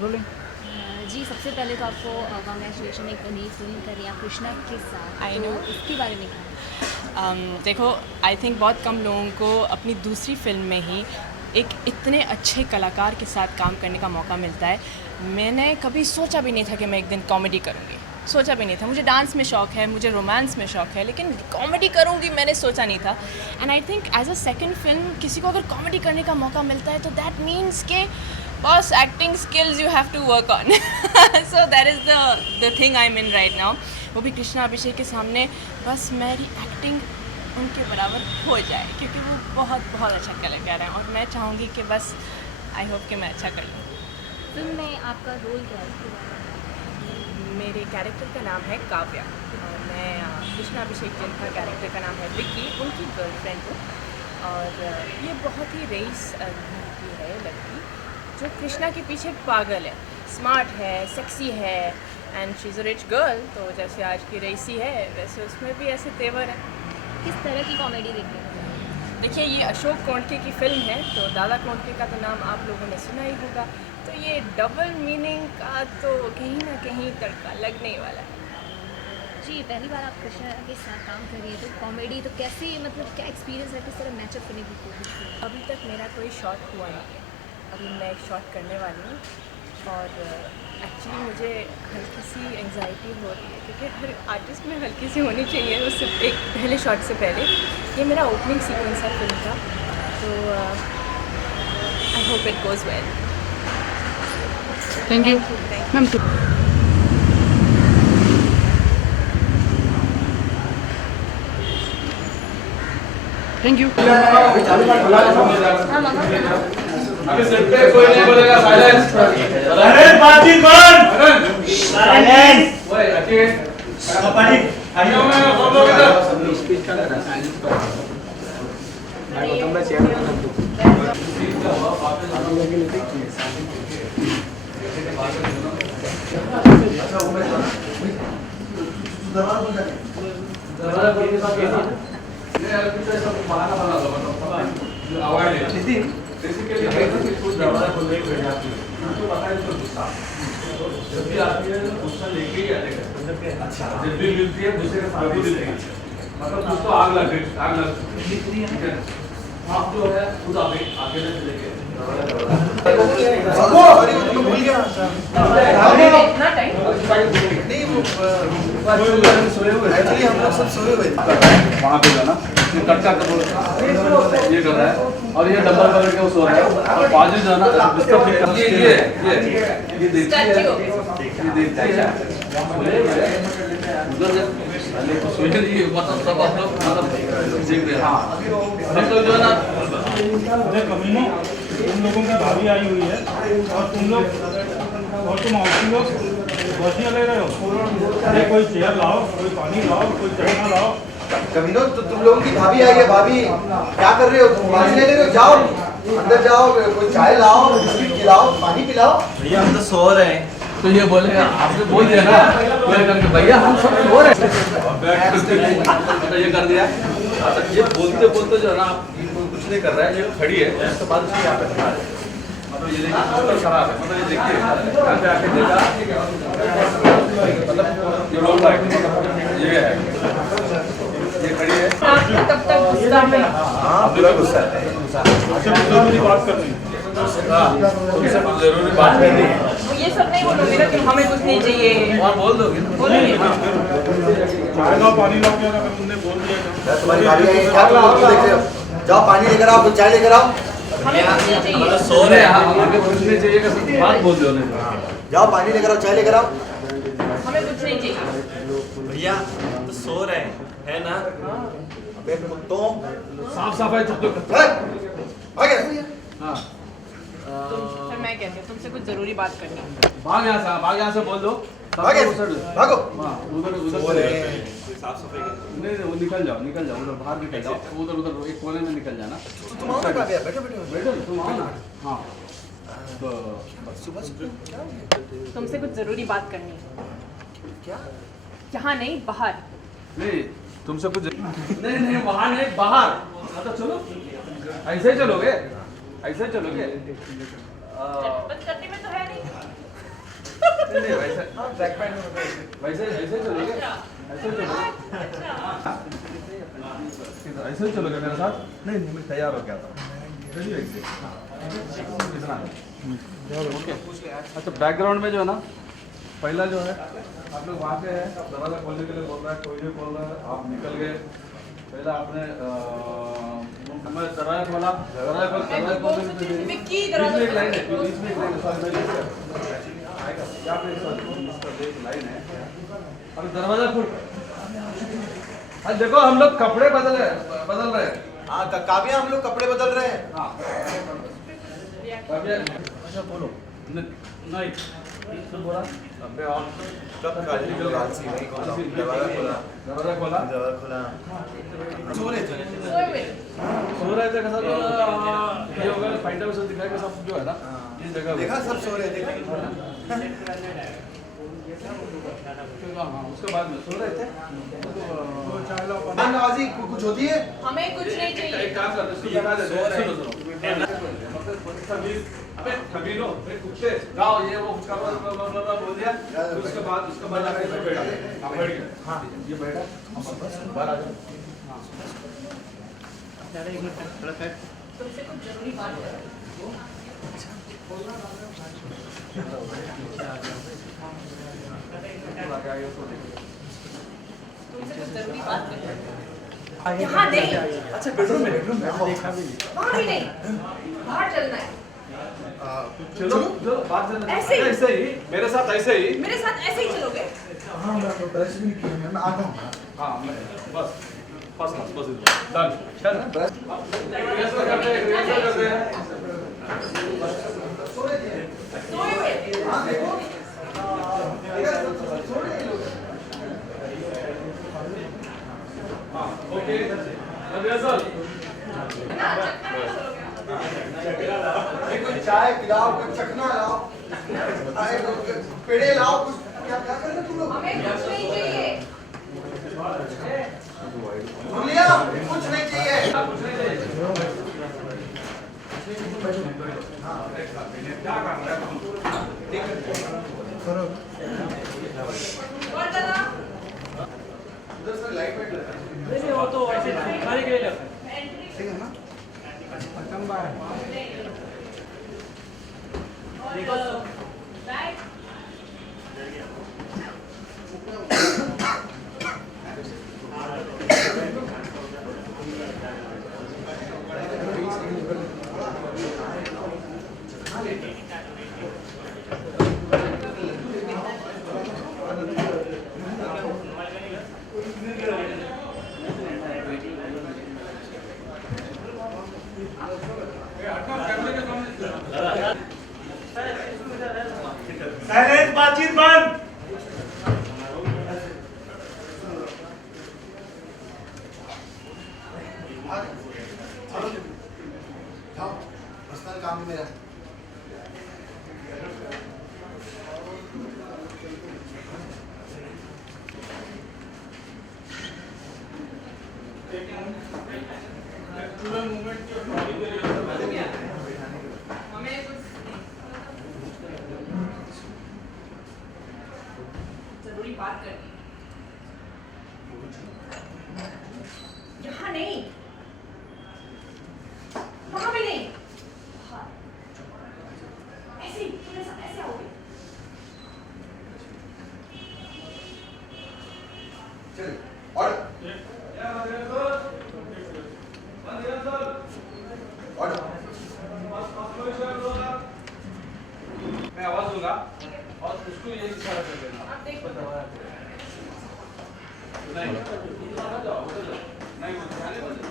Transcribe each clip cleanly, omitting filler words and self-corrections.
Rolling. जी, सबसे पहले तो आपको कांग्रेचुलेशन एक नई फिल्म कर रही हैं आप कृष्णा के साथ। I तो know. इसके बारे में क्या? देखो, आई थिंक बहुत कम लोगों को अपनी दूसरी फिल्म में ही एक इतने अच्छे कलाकार के साथ काम करने का मौका मिलता है। मैंने कभी सोचा भी नहीं था कि मैं एक दिन कॉमेडी करूँगी, सोचा भी नहीं था। मुझे डांस में शौक़ है, मुझे रोमांस में शौक़ है, लेकिन कॉमेडी करूँगी मैंने सोचा नहीं था। And I think as a second film किसी को अगर कॉमेडी करने का मौका मिलता है तो दैट मीन्स के बस acting skills you have to work on. So that is the thing I am in right now. वो भी कृष्णा अभिषेक के सामने बस मेरी एक्टिंग उनके बराबर हो जाए, क्योंकि वो बहुत बहुत अच्छा कलाकार है और मैं चाहूँगी कि बस आई होप कि मैं अच्छा कर लूँ। फिल्म में आपका रोल क्या है इसके बारे में? मेरे कैरेक्टर का नाम है काव्या और मैं कृष्णा अभिषेक जिनका कैरेक्टर का नाम है विक्की, उनकी गर्लफ्रेंड हूँ। और ये बहुत ही रईस की है लड़की जो कृष्णा के पीछे पागल है, स्मार्ट है, सेक्सी है and she is a rich girl. तो जैसे आज की रईसी है वैसे उसमें भी ऐसे तेवर है। किस तरह की कॉमेडी देखने को? देखिए, ये अशोक कोंडके की फ़िल्म है, तो दादा कोंडके का तो नाम आप लोगों ने सुना ही होगा। तो ये डबल मीनिंग का तो कहीं ना कहीं तड़का लगने ही वाला है। जी, पहली बार आप कृष्णा के साथ काम कर रही है तो कॉमेडी तो कैसी, मतलब क्या एक्सपीरियंस है, किस तरह मैचअप करने की कोशिश की? अभी तक मेरा कोई शॉट हुआ नहीं है, अभी मैं एक शॉट करने वाली हूँ। और एक्चुअली मुझे हल्की सी एंग्जाइटी हो रही है, क्योंकि हर आर्टिस्ट में हल्की सी होनी चाहिए उससे एक पहले शॉट से पहले। ये मेरा ओपनिंग सीक्वेंस है फिल्म का, तो I hope it goes well. Thank you ma'am. Thank you. अभी सेट पे कोई नहीं बोलेगा, साइलेंस। अरे बातचीत बंद। साइलेंस। ओए रखिए पानी आइयो मैं सब लोग इधर। दरवाजा खोल के सब ये यार कुछ ऐसा बहाना बना दो, मतलब अवॉइड है नितिन। बेसिकली है कुछ दरवाजा खोलने की वजह आती है, उनको पता है उसको गुस्सा जब भी आती है तो गुस्सा लेके ही आते हैं। अच्छा, जब भी मिलती है दूसरे के साथ भी मिलती है, मतलब कुछ तो आग लग गई। आप जो है खुद अकेले से लेके भूल गया इतना टाइम नहीं, वो सोए हुए एक्चुअली हम लोग सब सोए हुए थे वहाँ पे जाना ये कटका ये कर रहा है और ये डबल कलर के वो सो रहा है और बाजू जाना ये देखिए है उधर तो सोए नहीं, मतलब सब आप लोग मतलब देख रहे हैं। हाँ हम लोग जो है ना, अरे कमीनों, तुम लोगों की भाभी आई हुई है और तुम लोग रोशनी ले रहे हो। अरे कोई चेयर लाओ, कोई पानी लाओ, कोई चश्मा लाओ। कमीनों, तो तुम लोगों की भाभी आई है। भाभी क्या कर रहे हो तुम? पानी ले रहे हो? जाओ अंदर जाओ, कोई चाय लाओ, बिस्किट खिलाओ, पानी पिलाओ। भैया हम तो सो रहे हैं। तो ये बोलेगा, आपने बोल दिया ना भैया हम सब सो रहे हैं, ये कर दिया। अच्छा, ये बोलते बोलते जो है ना, आप कुछ नहीं कर रहा है, ये खड़ी है, उसके बाद उसकी यहाँ पे खड़ा है, मतलब ये देखिए मतलब खराब है, मतलब ये देखिए यहाँ पे आके देखा, मतलब ये रोल है, ये है, ये खड़ी है। तब तक गुस्सा में हाँ, पूरा गुस्सा है। जरूरी बात करनी है। तुमसे कुछ जरूरी बात करनी है। वो ये सब नहीं बोलोगे ना कि हमें कुछ नहीं चाहिए, और बोल दोगे ना, बोलोगे चाय लाओ, पानी लाओ, क्या अगर तुमने बोल दिया तो। तुम्हारी भाभी आई है, क्या तुम लोग देख रहे हो? जाओ पानी लेकर आओ, कुछ चाय लेकर आओ। हमें कुछ नहीं चाहिए। सो रहे हैं, आगे कुछ नहीं चाहिए का बात बोल दो ना। जाओ पानी लेकर आओ, चाय लेकर आओ। हमें कुछ नहीं चाहिए। भैया तो सो रहे हैं, है ना? अबे कुत्तों, साफ सफाई चुप चुप। आ गया। हाँ फिर मैं कहती हूँ तुमसे कुछ जरूरी बात करनी है। भाग यहाँ से बोल दो। भागे, भागो। हाँ, उधर साफ सफाई नहीं, वो निकल जाओ उधर बाहर निकल जाओ, उधर एक कोने में निकल जाना। तुम आओ ना, काव्या, बैठो बैठो। बैठो तुम आओ ना। हाँ सुबह सुबह क्या हो गया? तुमसे कुछ जरूरी बात करनी है। क्या? यहाँ नहीं, बाहर। नहीं तुमसे कुछ नहीं नहीं वहाँ नहीं बाहर। मतलब चलो ऐसे ही चलोगे, ऐसे ही चलोगे। बस करने में तो है नहीं। नहीं वैसे वैसे ऐसे चलोगे, ऐसे चलोगे, ऐसे चलोगे मेरे साथ। नहीं नहीं मैं तैयार हो गया था। चलिए कितना ओके। अच्छा बैकग्राउंड में जो है ना, पहला जो है आप लोग वहाँ पे है, दरवाजा खोलने के लिए बोल रहा है, कोई नहीं खोल रहा है, आप निकल गए। पहला आपने मैं दरवाजा खोला, दरवाजा खोल बीच में एक लाइन है, बीच में एक लाइन है, सॉरी यहाँ पे एक लाइन है। अब दरवाजा खोल। अरे देखो हम लोग कपड़े बदल रहे हैं। हाँ काव्या हम लोग कपड़े बदल रहे हैं। हाँ अच्छा बोलो। नहीं तो बोला अबे और कब नहीं खोला, दरवाजा खोला, दरवाजा खोला, दरवाजा खोला। सो रहे थे कैसा ये होगा फाइंड आउट दिखाएगा सब जो है ना ये जगह देखा, सब सो रहे थे। हाँ उसके बाद में सो रहे थे। नवाजी कुछ होती है? हमें कुछ नहीं चाहिए। एक काम करते हैं, बता देते हैं। अबे खबीरो कुत्ते गाओ ये वो उसका बोल दिया। उसके बाद आके बैठ गए। हाँ बैठ गए। हाँ ये बैठा बाहर आ जाओ। तुमसे कुछ जरूरी बात है। तुमसे कुछ जरूरी बात है। यहाँ नहीं। अच्छा बेडरूम में बाहर ही नहीं, बाहर चलना है। चलो चलो बात करना। ऐसे ही मेरे साथ ऐसे ही ऐसे ही चलोगे। हाँ मैं तो पैसे भी किए, मैं आता हूँ। हाँ मैं बस डन चल रिहर्सल करते हैं। हाँ ओके रिहर्सल। कोई चाय पिलाओ, कोई चखना लाओ, पेड़े लाओ, कुछ क्या क्या कर रहे तुम लोग? हमें कुछ नहीं चाहिए। लिया कुछ नहीं चाहिए। और चला। उधर से लाइट बैठ रहा है। नहीं वो तो ऐसे खाने के लिए ठीक है ना? बैग। साइलेंस, बातचीत बंद। जाओ, पर्सनल काम है मेरा। हमें कुछ जरूरी बात करनी है। यहाँ नहीं, वहाँ भी नहीं, बाहर। ऐसे ही, मेरे साथ ऐसे आओगे। चलिए और मैं आवाज दूंगा और उसको ये इशारा कर देना। आप देखो। नहीं नहीं वो ध्यान नहीं बदल।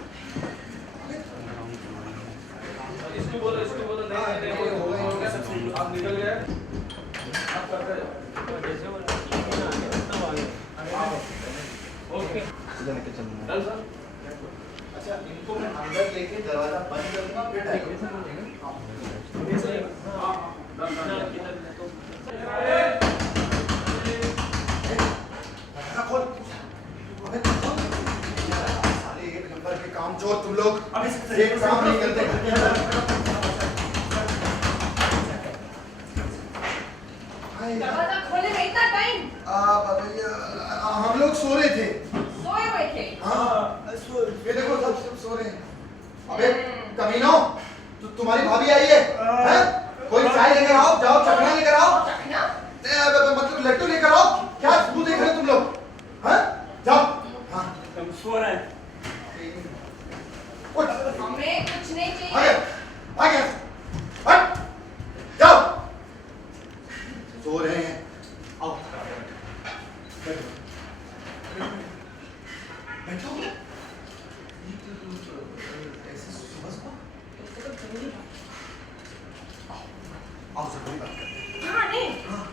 इसको बोलो नहीं आप निकल गए। आप करते जाओ। Okay done sir. अच्छा इनको मैं अंदर लेके दरवाजा बंद कर दूंगा, फिर खोल चोर तुम लोग एक काम नहीं करते। दरवाजा खोलने में इतना टाइम? हम लोग सो रहे थे। सोए हुए थे? हाँ, ये देखो सब सो रहे हैं। अबे कमीनो, तुम्हारी भाभी आई है? हैं? कोई चाय लेकर आओ, जाओ चखना लेकर आओ। चखना? मतलब लड्डू लेकर आओ। क्या मुंह देख रहे हो तुम लोग? हैं? जाओ। हाँ। हम सो रहे हैं। उठ। हमें कुछ नहीं चाहिए। आगे, हट, जाओ। सो रहे हैं। आओ। बैठो। ऐसे सुबह सुबह? आओ जरूरी बात करते हैं। हाँ नहीं। हाँ,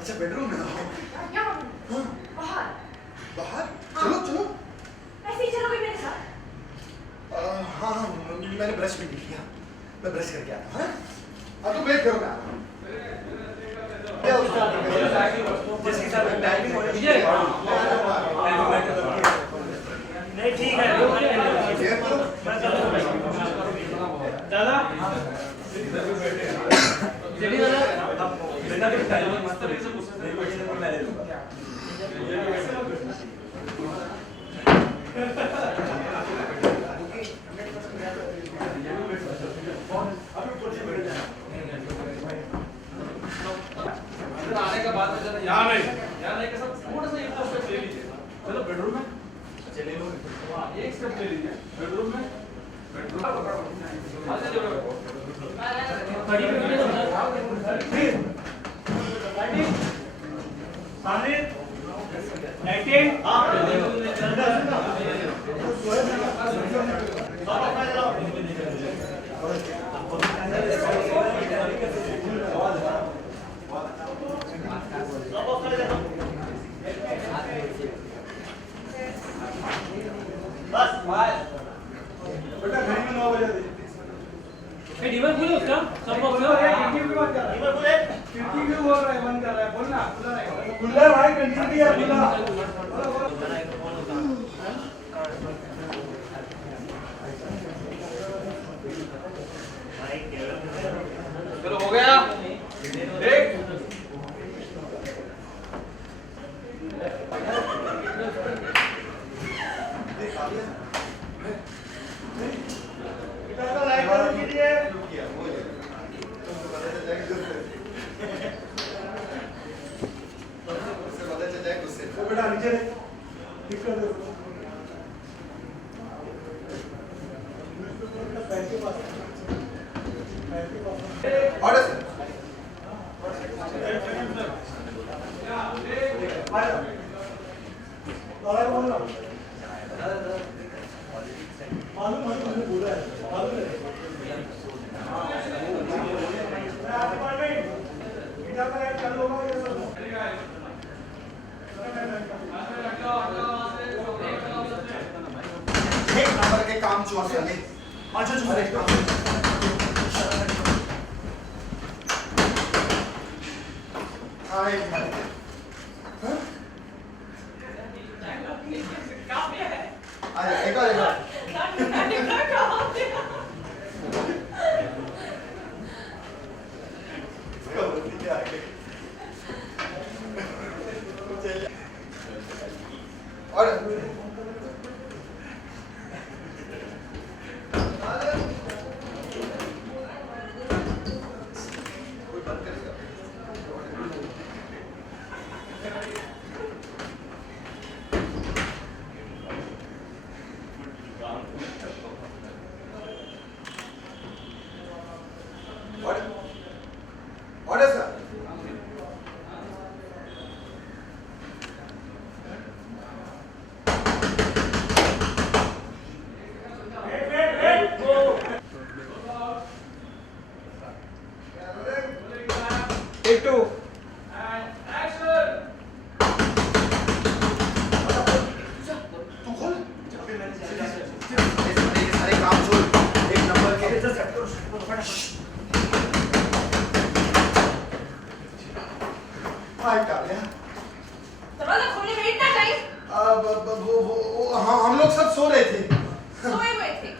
अच्छा बेडरूम में आओ। यहाँ हाँ, बाहर। बाहर? चलो चलो। ऐसे ही चलोगे मेरे साथ? हाँ हाँ, मैंने ब्रश भी नहीं किया। मैं ब्रश करके आता हूँ। हाँ? तो वेट करो ना। जिसके साथ टाइमिंग होनी चाहिए। नहीं ठीक है। दादा बेटा के टाइमिंग मस्त तरीके से नहीं बैठने को मैं ले लूंगा। आने के बाद में जरा यहाँ नहीं के साथ थोड़ा सा एक स्टेप ले लीजिए। चलो बेडरूम में चले लो। एक स्टेप ले लीजिए बेडरूम में। डीवर खुले उसका सब बॉक्स खिड़की भी बात कर रहा है। डीवर खुले खिड़की भी बोल रहा है बंद कर रहा है। बोलना खुला भाई खिड़की है खुला। चलो हो गया एक बेटा नीचे ठीक कर दो। Order sir. मालूम मैंने बोला है मालूम है। एक नंबर के काम चोर साले। अच्छा अरे काम। हाय हाँ? अरे एक और ऑर्डर सर। Take two. तू खोल। सारे काम छोड़। एक नंबर के हाय कालिया। दरवाजा खोलने में इतना टाइम? हम लोग सब सो रहे थे। सोए हुए थे?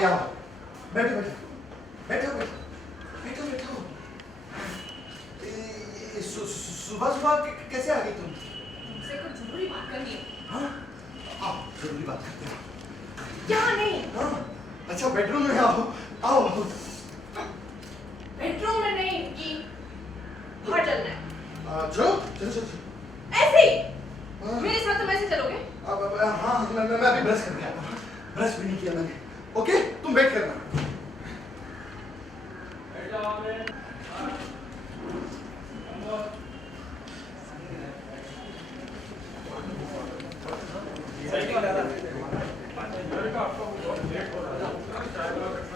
भाभी आओ, बैठो बैठो बैठो बैठो बैठो बैठो। सुबह सुबह कैसे आ गई तुम? तुमसे कुछ जरूरी बात करनी है। हाँ आओ, जरूरी बात करते हैं। यहाँ नहीं, हाँ अच्छा बेडरूम में आओ आओ। बेडरूम में नहीं कि बाहर चलना है। चलो चलो चलो ऐसे ही मेरे साथ तुम ऐसे चलोगे? हाँ मैं अभी ब्रश करके आता हूँ, ब्रश भी नहीं किया मैंने। ओके तुम वेट करना।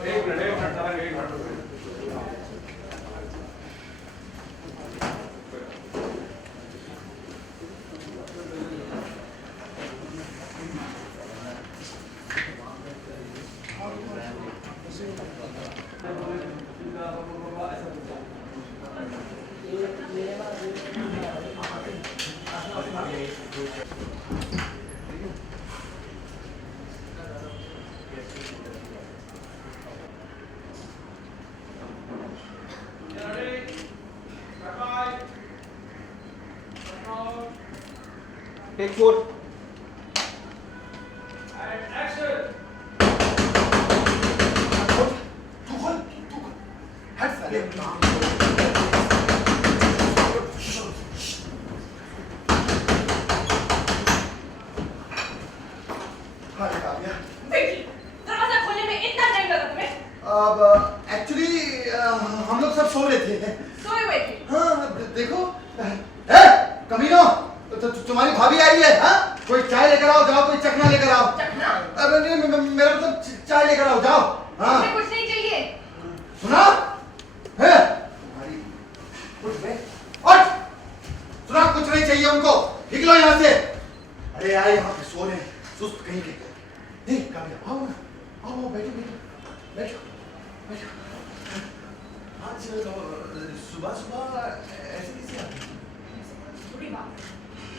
एक मिनट सारा एक मिनट। टेक 4 विकी, दरवाजा खोलने में इतना टाइम लगा तुम्हें? अब एक्चुअली हम लोग सब सो रहे थे। सोए हुए थे। हाँ देखो ए कमीनो तुम्हारी भाभी आई है। हाँ कोई चाय लेकर आओ जाओ, कोई चखना लेकर आओ। चखना? अरे नहीं मेरा मतलब चाय लेकर आओ जाओ। हाँ तुम्हें कुछ नहीं चाहिए? सुना है तुम्हारी उठ बे उठ। सुना कुछ नहीं चाहिए उनको, निकलो यहाँ से। अरे यार यहाँ पे सो रहे हैं सुस्त कहीं के। नहीं काव्या आओ ना, आओ बैठो बैठो बैठो बैठो। आज सुबह सुबह ऐसे कैसे आ गई?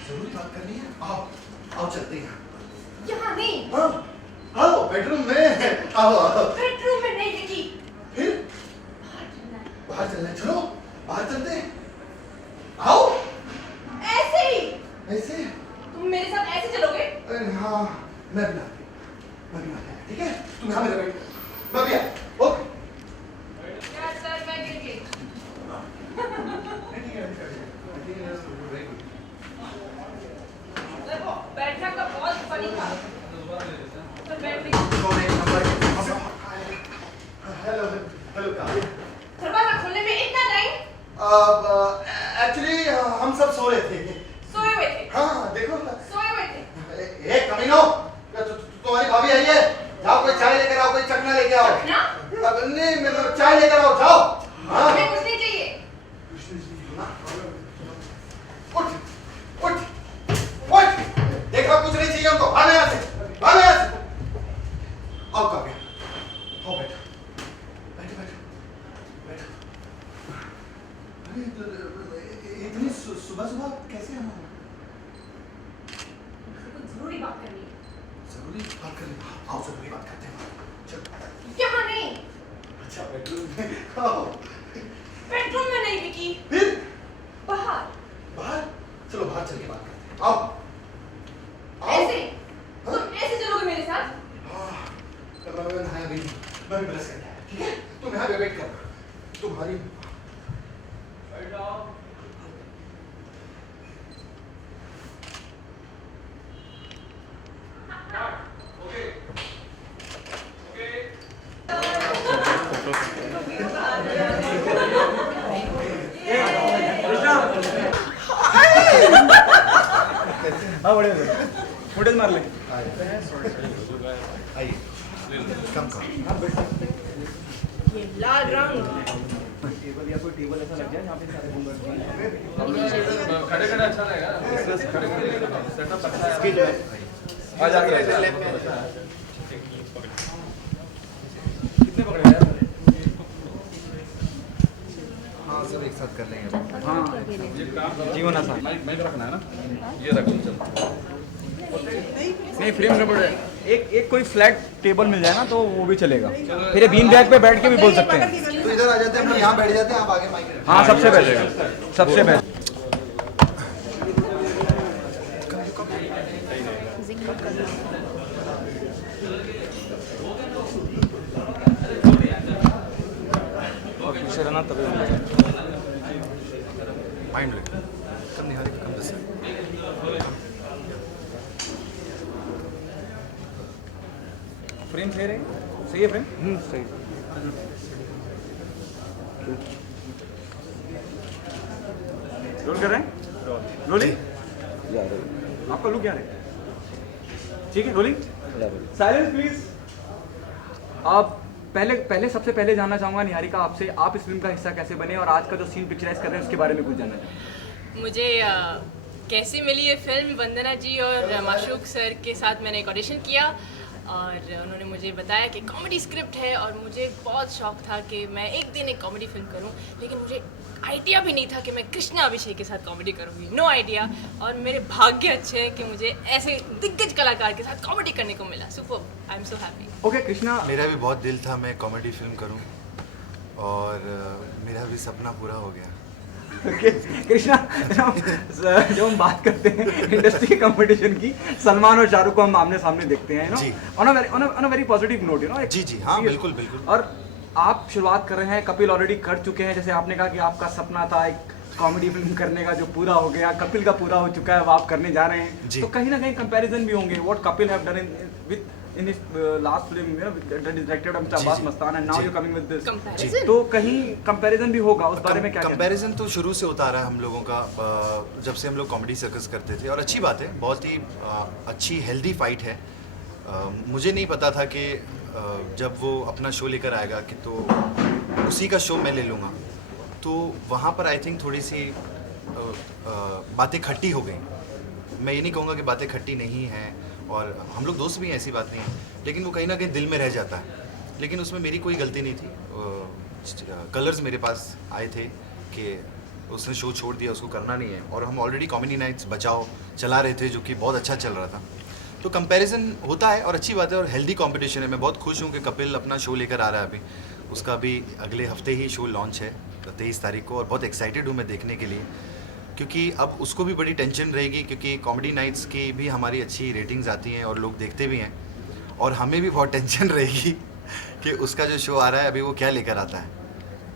जरूरी बात करनी है। आओ आओ चलते हैं। यहाँ नहीं, हाँ आओ बेडरूम में आओ आओ। बेडरूम में नहीं विकी। फिर बाहर चलना है। बाहर चलना है, चलो बाहर चलते हैं। आओ ऐसे ही ऐसे। तुम मेरे साथ ऐसे चलोगे? अरे हाँ मैं भी आता ठीक है। तुम यहाँ मेरे बैठ, मैं भी आ। ओके क्या सर मैं गिर गई। देखो बैठक का बहुत फनी था। तो बैठ गई। Hello hello Kavya. दरवाजा खोलने में इतना टाइम? अब एक्चुअली हम सब सो रहे थे। सोए हुए थे। हाँ देखो सोए हुए थे। एक कमीनो तुम्हारी भाभी आई है, जाओ कोई चाय लेकर आओ, कोई चखना लेके आओ। चखना? अब नहीं मतलब चाय लेकर आओ जाओ। हाँ तुम्हें कुछ नहीं चाहिए? उठ उठ उठ। देखो कुछ नहीं चाहिए हमको, भागो यहाँ से, भागो यहाँ से। आओ काव्या आओ बैठो बैठो बैठो बैठो। अरे इतनी सुबह सुबह कैसे आना? कुछ जरूरी बात करनी है। जरूरी बात करनी? आओ जरूरी बात करते हैं, चलो। यहाँ नहीं, अच्छा बेडरूम में आओ। बेडरूम में नहीं विकी। फिर बाहर। बाहर चलो, बाहर चल के बात करते हैं। आओ आओ। ऐसे तुम ऐसे चलोगे मेरे साथ? मैं नहाया भी नहीं, मैं भी ब्रश करके आया, ठीक है? तुम यहाँ पे वेट करना, तुम्हारी हाँ बड़े फोटोज मार ले। आइए कम कम। ये लाल रंग। टेबल या कोई टेबल ऐसा लग जाए जहाँ पे सारे घूम बैठे खड़े खड़े अच्छा रहेगा, खड़े खड़े सेटअप अच्छा है। आ जाके कितने पकड़े यार? हाँ सब एक साथ कर लेंगे। हाँ जीवन आसान। माइक रखना है ना, ये रखो चल। नहीं फ्रेम रबड़ है। एक कोई फ्लैट टेबल मिल जाए ना तो वो भी चलेगा, फिर ये बीन बैग पे बैठ के भी बोल सकते हैं। तो इधर आ जाते हैं, हम लोग यहाँ बैठ जाते हैं, आप आगे माइक। हाँ सबसे बेस्ट, सबसे बेस्ट। और पीछे रहना तभी माइंड कम निहारी कम दस फ्रेम सही रहे, सही है फ्रेम। सही। रोल कर रहे हैं, रोलिंग। आपका लुक क्या है? ठीक है, रोलिंग। Silence please. आप पहले सबसे पहले जानना चाहूंगा निहारिका आपसे, आप इस फिल्म का हिस्सा कैसे बने और आज का जो सीन पिक्चराइज कर रहे हैं उसके बारे में कुछ जानना चाहूँगा। मुझे कैसी मिली ये फिल्म, वंदना जी और माशूक सर के साथ मैंने एक ऑडिशन किया और उन्होंने मुझे बताया कि कॉमेडी स्क्रिप्ट है और मुझे बहुत शौक था कि मैं एक दिन एक कॉमेडी फिल्म करूं, लेकिन मुझे आइडिया भी नहीं था कि मैं कृष्णा अभिषेक के साथ कॉमेडी करूंगी, नो आइडिया। और मेरे भाग्य अच्छे हैं कि मुझे ऐसे दिग्गज कलाकार के साथ कॉमेडी करने को मिला। Super, I am so happy. Okay Krishna, मेरा भी बहुत दिल था मैं कॉमेडी फिल्म करूं और मेरा भी सपना पूरा हो गया। कृष्णा, जब हम बात करते हैं इंडस्ट्री के कंपटीशन की, सलमान और शाहरुख को हम आमने सामने देखते हैं, जी। On a very positive note, जी जी हाँ, बिल्कुल बिल्कुल। और आप शुरुआत कर रहे हैं, कपिल ऑलरेडी कर चुके हैं, जैसे आपने कहा कि आपका सपना था एक कॉमेडी फिल्म करने का जो पूरा हो गया, कपिल का पूरा हो चुका है, अब आप करने जा रहे हैं, जी। तो कहीं ना कहीं कंपैरिजन भी होंगे, what Kapil have done in his last film, you know, that is directed by Mr. Abbas Mastan, and now you're coming with this. Comparison? तो कहीं कंपैरिजन भी होगा, उस बारे में क्या कहना है? कंपैरिजन तो शुरू से होता रहा है हम लोगों का, जब से हम लोग कॉमेडी सर्कस करते थे, और अच्छी बात है, बहुत ही अच्छी हेल्दी फाइट है। मुझे नहीं पता था कि जब वो अपना शो लेकर आएगा कि तो उसी का शो मैं ले लूँगा, तो वहाँ पर आई थिंक थोड़ी सी बातें खट्टी हो गई। मैं ये नहीं कहूँगा कि बातें खट्टी नहीं हैं, और हम लोग दोस्त भी हैं, ऐसी बात नहीं है, लेकिन वो कहीं ना कहीं दिल में रह जाता है। लेकिन उसमें मेरी कोई गलती नहीं थी। कलर्स मेरे पास आए थे कि उसने शो छोड़ दिया, उसको करना नहीं है, और हम ऑलरेडी कॉमेडी नाइट्स बचाओ चला रहे थे, जो कि बहुत अच्छा चल रहा था। तो कंपैरिजन होता है और अच्छी बात है, और हेल्दी कंपटीशन है। मैं बहुत खुश हूँ कि कपिल अपना शो लेकर आ रहा है अभी, उसका भी अगले हफ्ते ही शो लॉन्च है 23 तारीख को, और बहुत एक्साइटेड हूँ मैं देखने के लिए, क्योंकि अब उसको भी बड़ी टेंशन रहेगी, क्योंकि कॉमेडी नाइट्स की भी हमारी अच्छी रेटिंग्स आती हैं और लोग देखते भी हैं, और हमें भी बहुत टेंशन रहेगी कि उसका जो शो आ रहा है अभी वो क्या लेकर आता है।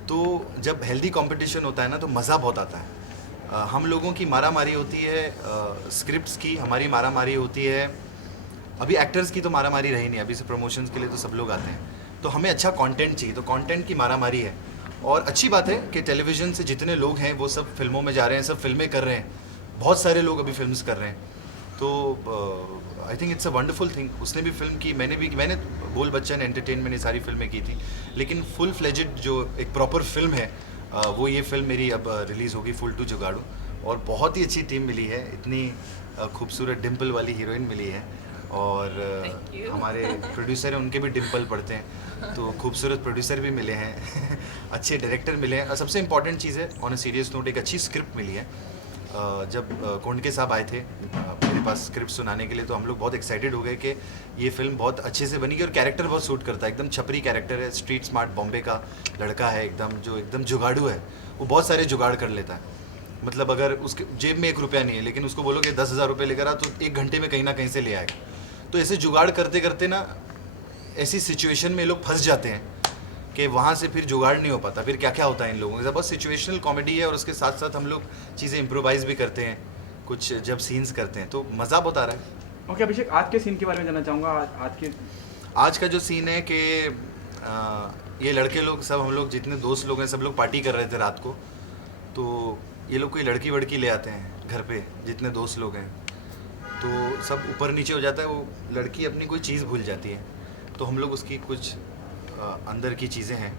तो जब हेल्दी कंपटीशन होता है ना, तो मज़ा बहुत आता है। हम लोगों की मारामारी होती है, स्क्रिप्ट्स की हमारी मारामारी होती है, अभी एक्टर्स की तो मारामारी रही नहीं, अभी से प्रमोशंस के लिए तो सब लोग आते हैं, तो हमें अच्छा कंटेंट चाहिए, तो कंटेंट की मारामारी है। और अच्छी बात है कि टेलीविज़न से जितने लोग हैं वो सब फिल्मों में जा रहे हैं, सब फिल्में कर रहे हैं, बहुत सारे लोग अभी फिल्म्स कर रहे हैं, तो I think it's a wonderful thing. उसने भी फिल्म की, मैंने बोल बच्चन एंटरटेनमेंट ये सारी फिल्में की थी, लेकिन फुल फ्लेजेड जो एक प्रॉपर फिल्म है, वो ये फिल्म मेरी अब रिलीज़ होगी, फुल टू जुगाड़ू, और बहुत ही अच्छी टीम मिली है, इतनी खूबसूरत डिम्पल वाली हीरोइन मिली है, और हमारे प्रोड्यूसर हैं उनके भी डिम्पल पड़ते हैं, तो खूबसूरत प्रोड्यूसर भी मिले हैं अच्छे डायरेक्टर मिले हैं, और सबसे इम्पॉर्टेंट चीज़ है, ऑन अ सीरियस नोट, एक अच्छी स्क्रिप्ट मिली है। जब कोंडके साहब आए थे मेरे पास स्क्रिप्ट सुनाने के लिए, तो हम लोग बहुत एक्साइटेड हो गए कि ये फिल्म बहुत अच्छे से बनेगी, और कैरेक्टर बहुत सूट करता है, एकदम छपरी कैरेक्टर है, स्ट्रीट स्मार्ट बॉम्बे का लड़का है एकदम, जो एकदम जुगाड़ू है, वो बहुत सारे जुगाड़ कर लेता है। मतलब अगर उसके जेब में 1 रुपया नहीं है, लेकिन उसको बोलोगे 10,000 रुपये लेकर आ, तो 1 घंटे में कहीं ना कहीं से ले आएगा। तो ऐसे जुगाड़ करते करते ना, ऐसी सिचुएशन में लोग फंस जाते हैं कि वहाँ से फिर जुगाड़ नहीं हो पाता, फिर क्या क्या होता है इन लोगों के साथ। बहुत सिचुएशनल कॉमेडी है, और उसके साथ साथ हम लोग चीज़ें इम्प्रोवाइज़ भी करते हैं, कुछ जब सीन्स करते हैं, तो मज़ा बहुत आ रहा है। ओके अभिषेक, आज के सीन के बारे में जानना चाहूँगा। आज का जो सीन है कि ये लड़के लोग सब, हम लोग जितने दोस्त लोग हैं, सब लोग पार्टी कर रहे थे रात को, तो ये लोग कोई लड़की वड़की ले आते हैं घर पे, जितने दोस्त लोग हैं, तो सब ऊपर नीचे हो जाता है, वो लड़की अपनी कोई चीज़ भूल जाती है, तो हम लोग उसकी कुछ अंदर की चीज़ें हैं,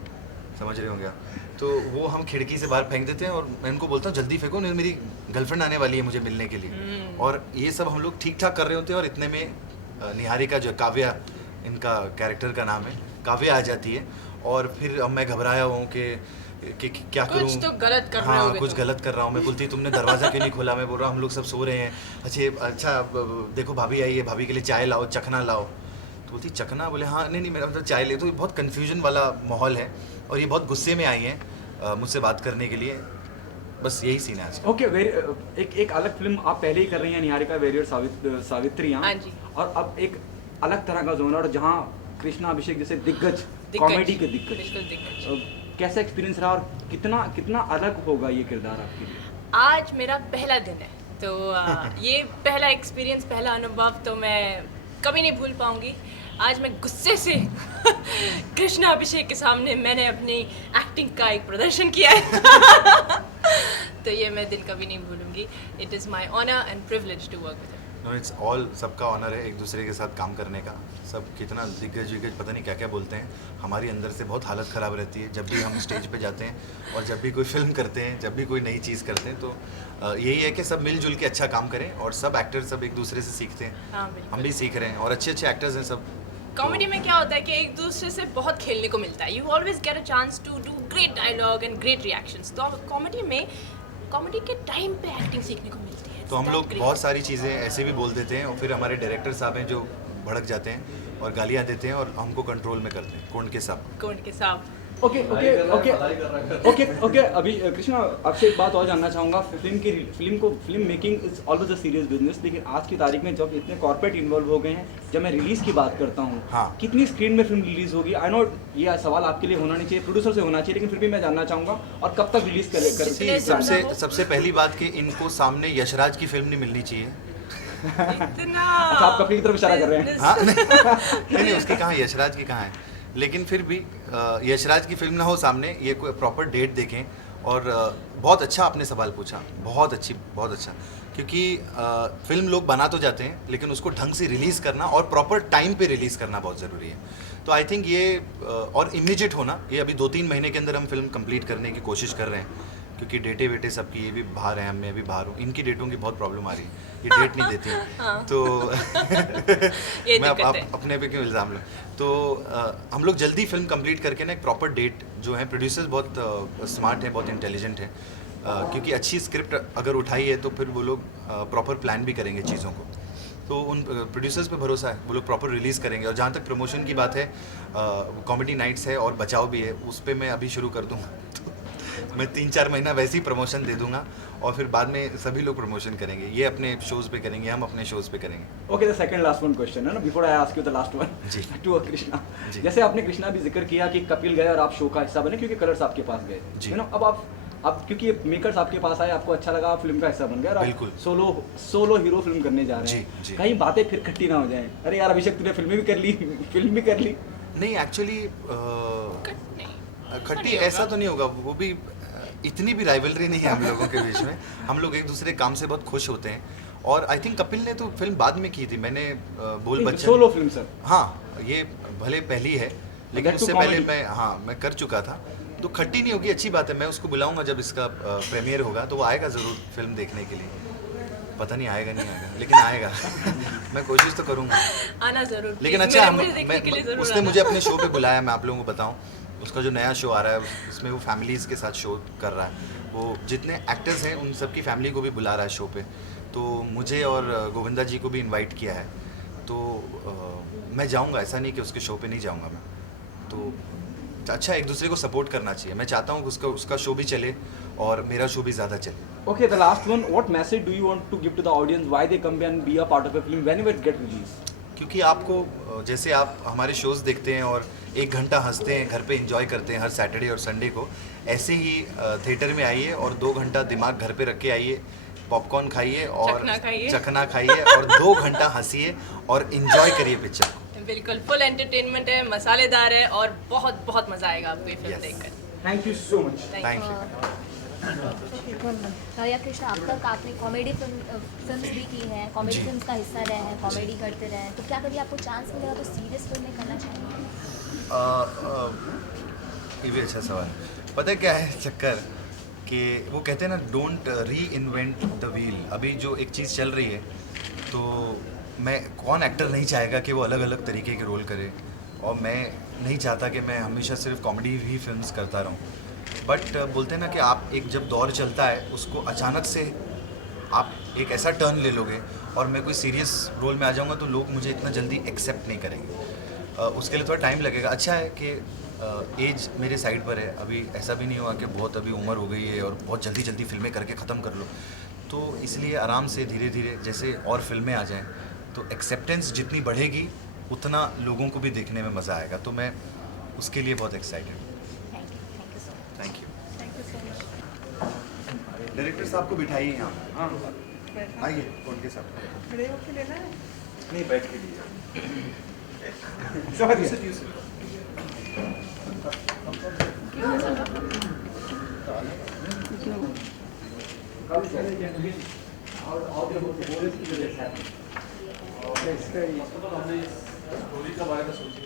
समझ रहे होंगे आप, तो वो हम खिड़की से बाहर फेंक देते हैं, और मैं उनको बोलता हूँ जल्दी फेंको, नहीं मेरी गर्लफ्रेंड आने वाली है मुझे मिलने के लिए। और ये सब हम लोग ठीक ठाक कर रहे होते हैं, और इतने में निहारिका जो काव्या, इनका कैरेक्टर का नाम है, काव्या आ जाती है, और फिर अब मैं घबराया हूँ कि क्या करूँ, कुछ तो गलत कर रहे हाँ होगे कुछ तुम। गलत कर रहा हूँ। मैं बोलती तुमने दरवाज़ा क्यों नहीं खोला, मैं बोल रहा हूँ हम लोग सब सो रहे हैं, अच्छा देखो भाभी आई है, भाभी के लिए चाय लाओ, चखना लाओ। तो बोलती चखना, बोले हाँ नहीं नहीं मेरा मतलब चाय ले। तो ये बहुत कन्फ्यूजन वाला माहौल है और ये बहुत गुस्से में आई हैं मुझसे बात करने के लिए। बस यही सीन है आज का। ओके, एक अलग फिल्म आप पहले ही कर रही हैं, निहारिका वेरियर सावित्री, हाँ जी। और अब एक अलग तरह का जोनर जहाँ कृष्णा अभिषेक जैसे दिग्गज कॉमेडी के दिग्गज, बिल्कुल दिग्गज। कैसा एक्सपीरियंस रहा और कितना अलग होगा ये किरदार आपके लिए? आज मेरा पहला दिन है, तो ये पहला एक्सपीरियंस, पहला अनुभव तो मैं कभी नहीं भूल पाऊंगी। आज मैं गुस्से से कृष्णा अभिषेक के सामने मैंने अपनी एक्टिंग का एक प्रदर्शन किया है। तो ये मैं दिन कभी नहीं भूलूंगी। It is my honour and privilege to work with him. No, it's all, सबका ऑनर है एक दूसरे के साथ काम करने का। सब कितना दिग्गज विग्गज पता नहीं क्या क्या बोलते हैं, हमारी अंदर से बहुत हालत ख़राब रहती है जब भी हम स्टेज पे जाते हैं और जब भी कोई फिल्म करते हैं, जब भी कोई नई चीज़ करते हैं। तो यही है कि सब मिलजुल के अच्छा काम करें और सब एक्टर सब एक दूसरे से सीखते हैं। हाँ, बिल्कुल। हम भी सीख रहे हैं और अच्छे अच्छे एक्टर्स हैं सब। कॉमेडी में क्या होता है कि एक दूसरे से बहुत खेलने को मिलता है। You always get a chance to do great dialogue and great reactions. तो कॉमेडी में कॉमेडी के टाइम पे एक्टिंग सीखने को मिलती है। तो हम लोग बहुत सारी चीज़ें ऐसे भी बोल देते हैं और फिर हमारे डायरेक्टर साहब हैं जो भड़क जाते हैं और गालियाँ देते हैं और हमको कंट्रोल में करते हैं। कोंड के साहब। ओके, अभी कृष्णा आपसे एक बात और जानना चाहूँगा। Film making is always a serious business, लेकिन आज की तारीख में जब इतने कॉर्पोरेट इन्वॉल्व हो गए हैं, जब मैं रिलीज की बात करता हूँ, हाँ। कितनी स्क्रीन में फिल्म रिलीज होगी? आई नो ये सवाल आपके लिए होना नहीं चाहिए, प्रोड्यूसर से होना चाहिए, लेकिन फिर भी मैं जानना चाहूँगा और कब तक रिलीज कर सबसे पहली बात कि इनको सामने यशराज की फिल्म नहीं मिलनी चाहिए। इतना आप अपनी तरफ इशारा कर रहे हैं? हाँ नहीं उसकी कहाँ, यशराज की कहाँ है। लेकिन फिर भी यशराज की फिल्म ना हो सामने, ये कोई प्रॉपर डेट देखें। और बहुत अच्छा आपने सवाल पूछा, बहुत अच्छा, क्योंकि फिल्म लोग बना तो जाते हैं लेकिन उसको ढंग से रिलीज़ करना और प्रॉपर टाइम पे रिलीज़ करना बहुत ज़रूरी है। तो आई थिंक ये और इमीडिएट होना, ये अभी 2-3 महीने के अंदर हम फिल्म कंप्लीट करने की कोशिश कर रहे हैं, क्योंकि डेटे वेटे सबकी, ये भी बाहर हैं, मैं भी बाहर हूँ, इनकी डेटों की बहुत प्रॉब्लम आ रही है, ये डेट नहीं देती हैं। तो मैं अपने पे क्यों इल्ज़ाम लूँ। तो हम लोग जल्दी फिल्म कंप्लीट करके ना एक प्रॉपर डेट जो है, प्रोड्यूसर्स बहुत स्मार्ट है, बहुत इंटेलिजेंट है, क्योंकि अच्छी स्क्रिप्ट अगर उठाई है तो फिर वो लोग प्रॉपर प्लान भी करेंगे चीज़ों को। तो उन प्रोड्यूसर्स पे भरोसा है, वो लोग प्रॉपर रिलीज़ करेंगे। और जहाँ तक प्रमोशन की बात है, कॉमेडी नाइट्स है और बचाव भी है, उस पर मैं अभी शुरू कर दूँगा। तो मैं 3-4 महीना वैसे ही प्रमोशन दे दूंगा और फिर बाद में सभी लोग प्रमोशन करेंगे। ये अपने शोज़ पे करेंगे, हम अपने शोज़ पे करेंगे। Okay, the second last one question है ना, before I ask you the last one ji. To Krishna. जैसे आपने कृष्णा भी जिक्र किया कि कपिल गए और आप शो का हिस्सा बने क्योंकि कलर्स आपके पास गए, जी। यू नो, अब क्योंकि मेकर्स आपके पास आए, आपको अच्छा लगा, आप फिल्म का हिस्सा बन गए और बिल्कुल। सोलो हीरो फिल्म करने जा रहे जी, हैं। जी। कहीं बातें फिर खट्टी ना हो जाएं, अरे यार अभिषेक तूने फिल्म भी कर ली, फिल्म भी कर ली। नहीं, एक्चुअली खट्टी ऐसा तो नहीं होगा, वो भी इतनी भी राइवलरी नहीं है हम लोगों के बीच में। हम लोग एक दूसरे काम से बहुत खुश होते हैं। और आई थिंक कपिल ने तो फिल्म बाद में की थी, मैंने बोल बच्चन सोलो फिल्म सर। हाँ, ये भले पहली है लेकिन उससे पहले मैं कर चुका था। तो खट्टी नहीं होगी, अच्छी बात है। मैं उसको बुलाऊंगा जब इसका प्रीमियर होगा, तो वो आएगा ज़रूर फिल्म देखने के लिए। पता नहीं आएगा नहीं आएगा, लेकिन आएगा। मैं कोशिश तो करूँगा आना ज़रूर। लेकिन अच्छा, उसने मुझे अपने शो पे बुलाया, मैं आप लोगों को बताऊँ, उसका जो नया शो आ रहा है उसमें वो फैमिलीज़ के साथ शो कर रहा है। वो जितने एक्टर्स हैं उन सबकी फैमिली को भी बुला रहा है शो पे। तो मुझे और गोविंदा जी को भी इनवाइट किया है। तो मैं जाऊंगा, ऐसा नहीं कि उसके शो पे नहीं जाऊंगा मैं। तो अच्छा, एक दूसरे को सपोर्ट करना चाहिए। मैं चाहता हूँ कि उसका शो भी चले और मेरा शो भी ज़्यादा चले। Okay, the last one. What message do you want to give to the audience? Why they come and be a part of a film whenever it get released? क्योंकि आपको, जैसे आप हमारे शोज़ देखते हैं और 1 घंटा हंसते हैं, घर पे एंजॉय करते हैं हर सैटरडे और संडे को, ऐसे ही थिएटर में आइए और 2 घंटा दिमाग घर पे रख के आइए, पॉपकॉर्न खाइए और चखना खाइए और 2 घंटा हंसिए और एंजॉय करिए पिक्चर को। बिल्कुल फुल एंटरटेनमेंट है, मसालेदार है और बहुत बहुत मज़ा आएगा आपको ये फिल्म देखकर। Thank you so much. Thank you. या कृष्णा, अब तक आपने कॉमेडी फिल्म भी की है, कॉमेडी जी। फिल्म का हिस्सा रहे हैं, कॉमेडी करते रहे हैं, तो क्या कभी आपको चांस मिलेगा तो सीरियस फिल्में करना चाहेंगे? ये भी अच्छा सवाल। पता है क्या है चक्कर, कि वो कहते हैं ना, डोंट री इन्वेंट द व्हील। अभी जो एक चीज़ चल रही है, तो कौन एक्टर नहीं चाहेगा कि वो अलग अलग तरीके के रोल करे, और मैं नहीं चाहता कि मैं हमेशा सिर्फ कॉमेडी ही फिल्म्स करता रहूं। बट बोलते हैं ना कि आप एक जब दौर चलता है, उसको अचानक से आप एक ऐसा टर्न ले लोगे और मैं कोई सीरियस रोल में आ जाऊंगा तो लोग मुझे इतना जल्दी एक्सेप्ट नहीं करेंगे। उसके लिए थोड़ा टाइम लगेगा। अच्छा है कि एज मेरे साइड पर है, अभी ऐसा भी नहीं हुआ कि बहुत अभी उम्र हो गई है और बहुत जल्दी जल्दी फिल्में करके ख़त्म कर लो। तो इसलिए आराम से धीरे धीरे जैसे और फिल्में आ जाएं तो एक्सेप्टेंस जितनी बढ़ेगी उतना लोगों को भी देखने में मज़ा आएगा। तो मैं उसके लिए बहुत एक्साइटेड हूँ। Thank you. डायरेक्टर साहब को बिठाइए यहाँ। हाँ आइए उनके साथ। खड़े होके लेना है। नहीं, बैठ के लीजिए। समझ गया। हमने इस स्टोरी के बारे में सोची